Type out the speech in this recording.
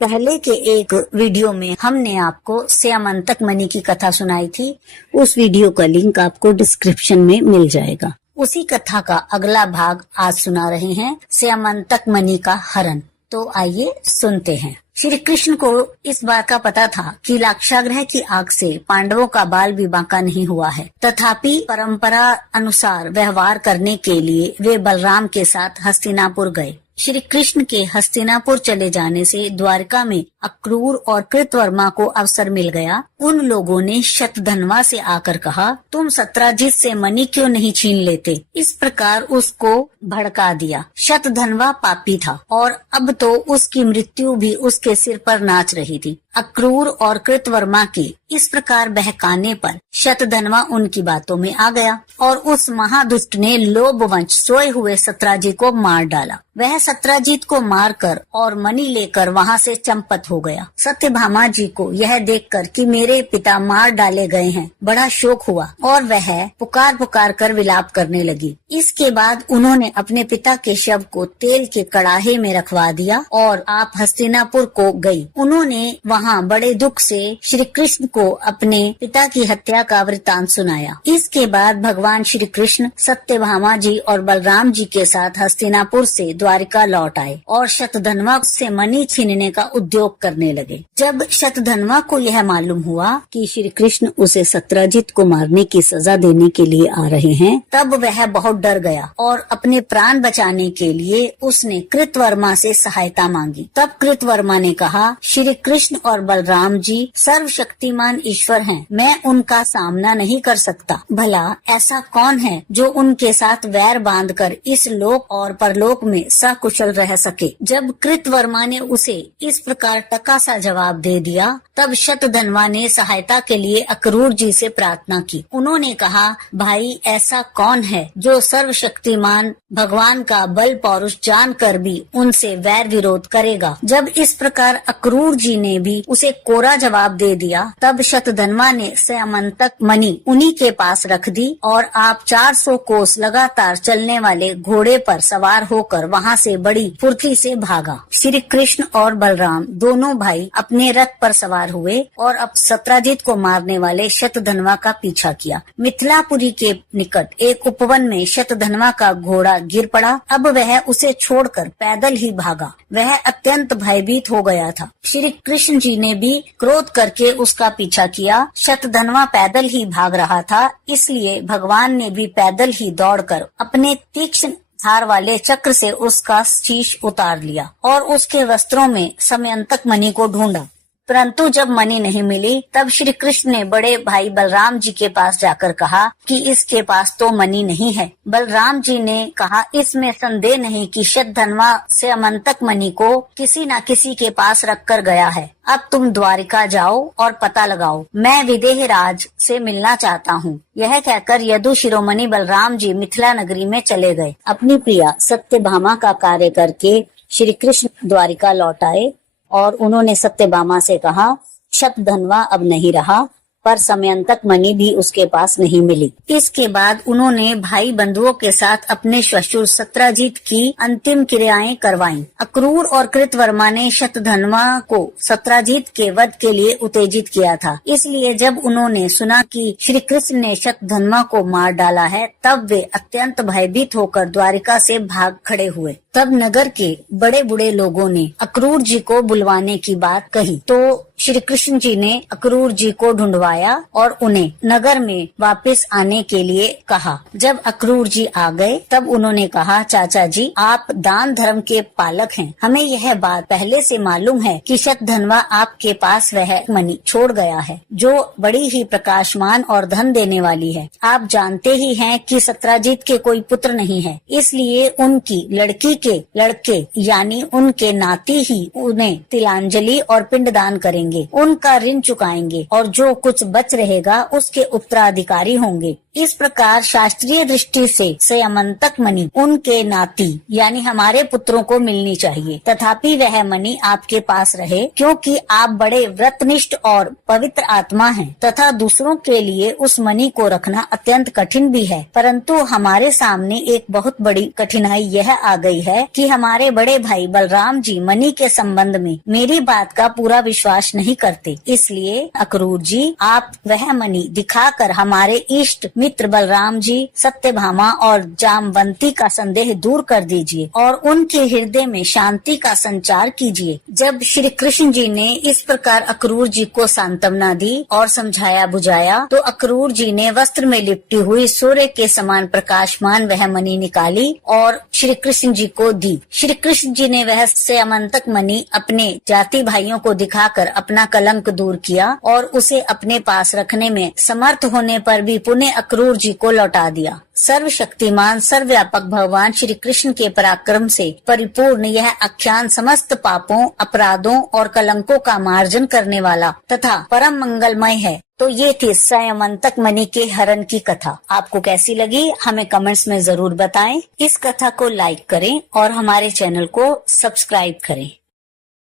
पहले के एक वीडियो में हमने आपको स्यमंतक मणि की कथा सुनाई थी। उस वीडियो का लिंक आपको डिस्क्रिप्शन में मिल जाएगा। उसी कथा का अगला भाग आज सुना रहे हैं, स्यमंतक मणि का हरण। तो आइए सुनते हैं। श्री कृष्ण को इस बात का पता था कि लाक्षागृह की आग से पांडवों का बाल विवाह का नहीं हुआ है, तथापि परंपरा अनुसार व्यवहार करने के लिए वे बलराम के साथ हस्तिनापुर गए। श्री कृष्ण के हस्तिनापुर चले जाने से द्वारका में अक्रूर और कृतवर्मा को अवसर मिल गया। उन लोगों ने शतधन्वा से आकर कहा, तुम सत्राजित से मणि क्यों नहीं छीन लेते? इस प्रकार उसको भड़का दिया। शतधन्वा पापी था और अब तो उसकी मृत्यु भी उसके सिर पर नाच रही थी। अक्रूर और कृतवर्मा के इस प्रकार बहकाने पर शतधन्वा उनकी बातों में आ गया और उस महादुष्ट ने लोभवंश सोए हुए सत्राजित को मार डाला। वह सत्राजित को मारकर और मणि लेकर वहां से चंपत हो गया। सत्यभामा जी को यह देखकर कि मेरे पिता मार डाले गए हैं, बड़ा शोक हुआ और वह पुकार पुकार कर विलाप करने लगी। इसके बाद उन्होंने अपने पिता के शव को तेल के कड़ाहे में रखवा दिया और आप हस्तिनापुर को गई। उन्होंने वहाँ बड़े दुख से श्री कृष्ण को अपने पिता की हत्या का वृतांत सुनाया। इसके बाद भगवान श्री कृष्ण सत्यभामा जी और बलराम जी के साथ हस्तिनापुर से द्वारिका लौट आए और शतधन्वा से मणि छीनने का उद्योग करने लगे। जब शतधन्वा को यह मालूम हुआ कि श्री कृष्ण उसे सत्राजित को मारने की सजा देने के लिए आ रहे हैं, तब वह बहुत डर गया और अपने प्राण बचाने के लिए उसने कृतवर्मा से सहायता मांगी। तब कृतवर्मा ने कहा, श्री कृष्ण और बलराम जी सर्वशक्तिमान ईश्वर हैं, मैं उनका सामना नहीं कर सकता। भला ऐसा कौन है जो उनके साथ वैर बांधकर इस लोक और परलोक में सकुशल रह सके? जब कृतवर्मा ने उसे इस प्रकार टका सा जवाब दे दिया, तब शतधन्वा ने सहायता के लिए अक्रूर जी से प्रार्थना की। उन्होंने कहा, भाई ऐसा कौन है जो सर्वशक्तिमान भगवान का बल पौरुष जानकर भी उनसे वैर विरोध करेगा? जब इस प्रकार अक्रूर जी ने भी उसे कोरा जवाब दे दिया, तब शतधन्वा ने स्यमंतक मणि उन्हीं के पास रख दी और आप 400 कोस लगातार चलने वाले घोड़े पर सवार होकर वहां से बड़ी फुर्ती से भागा। श्री कृष्ण और बलराम दोनों भाई अपने रथ पर सवार हुए और अब सत्राजित को मारने वाले शतधन्वा का पीछा किया। मिथिलापुरी के निकट एक उपवन में शतधन्वा का घोड़ा गिर पड़ा। अब वह उसे छोड़कर पैदल ही भागा। वह अत्यंत भयभीत हो गया था। श्री कृष्ण जी ने भी क्रोध करके उसका पीछा किया। शतधन्वा पैदल ही भाग रहा था, इसलिए भगवान ने भी पैदल ही दौड़कर अपने तीक्ष्ण धार वाले चक्र से उसका शीश उतार लिया और उसके वस्त्रों में स्यमंतक मणि को ढूंढा। परंतु जब मणि नहीं मिली, तब श्री कृष्ण ने बड़े भाई बलराम जी के पास जाकर कहा कि इसके पास तो मणि नहीं है। बलराम जी ने कहा, इसमें संदेह नहीं कि शतधन्वा स्यमंतक मणि को किसी न किसी के पास रख कर गया है। अब तुम द्वारिका जाओ और पता लगाओ, मैं विदेह राज से मिलना चाहता हूँ। यह कहकर यदु शिरोमणि बलराम जी मिथिला नगरी में चले गए। अपनी प्रिया सत्यभामा का कार्य करके श्री कृष्ण द्वारिका लौट आए और उन्होंने सत्यभामा से कहा, शतधन्वा अब नहीं रहा, पर स्यमंतक मणि भी उसके पास नहीं मिली। इसके बाद उन्होंने भाई बंधुओं के साथ अपने श्वशुर सत्राजित की अंतिम क्रियाएं करवाईं। अक्रूर और कृतवर्मा ने शतधन्वा को सत्राजित के वध के लिए उत्तेजित किया था। इसलिए जब उन्होंने सुना कि श्री कृष्ण ने शतधन्वा को मार डाला है, तब वे अत्यंत भयभीत होकर द्वारिका से भाग खड़े हुए। तब नगर के बड़े बूढ़े लोगों ने अक्रूर जी को बुलवाने की बात कही, तो श्री कृष्ण जी ने अक्रूर जी को ढूंढवाया और उन्हें नगर में वापस आने के लिए कहा। जब अक्रूर जी आ गए, तब उन्होंने कहा, चाचा जी, आप दान धर्म के पालक हैं। हमें यह बात पहले से मालूम है कि शतधन्वा आपके पास वह मणि छोड़ गया है, जो बड़ी ही प्रकाशमान और धन देने वाली है। आप जानते ही हैं कि सत्राजित के कोई पुत्र नहीं है, इसलिए उनकी लड़की के लड़के यानी उनके नाती ही उन्हें तिलांजलि और पिंडदान करेंगे। करेंगे उनका ऋण चुकाएंगे और जो कुछ बच रहेगा उसके उत्तराधिकारी होंगे। इस प्रकार शास्त्रीय दृष्टि से स्यमंतक मणि उनके नाती यानी हमारे पुत्रों को मिलनी चाहिए, तथापि वह मणि आपके पास रहे क्योंकि आप बड़े व्रतनिष्ठ और पवित्र आत्मा हैं तथा दूसरों के लिए उस मणि को रखना अत्यंत कठिन भी है। परंतु हमारे सामने एक बहुत बड़ी कठिनाई यह आ गई है कि हमारे बड़े भाई बलराम जी मणि के संबंध में मेरी बात का पूरा विश्वास नहीं करते। इसलिए अक्रूर जी आप वह मणि दिखाकर हमारे इष्ट मित्र बलराम जी, सत्यभामा और जामवंती का संदेह दूर कर दीजिए और उनके हृदय में शांति का संचार कीजिए। जब श्री कृष्ण जी ने इस प्रकार अक्रूर जी को सांत्वना दी और समझाया बुझाया तो अक्रूर जी ने वस्त्र में लिपटी हुई सूर्य के समान प्रकाशमान वह मणि निकाली और श्री कृष्ण जी को दी। श्री कृष्ण जी ने वह स्यमंतक मणि अपने जाति भाइयों को दिखाकर अपना कलंक दूर किया और उसे अपने पास रखने में समर्थ होने पर भी पुनः अक्रूर जी को लौटा दिया। सर्वशक्तिमान सर्वव्यापक भगवान श्री कृष्ण के पराक्रम से परिपूर्ण यह आख्यान समस्त पापों, अपराधों और कलंकों का मार्जन करने वाला तथा परम मंगलमय है। तो ये थी स्यमंतक मणि के हरण की कथा। आपको कैसी लगी हमें कमेंट्स में जरूर बताएं। इस कथा को लाइक करें और हमारे चैनल को सब्सक्राइब करें।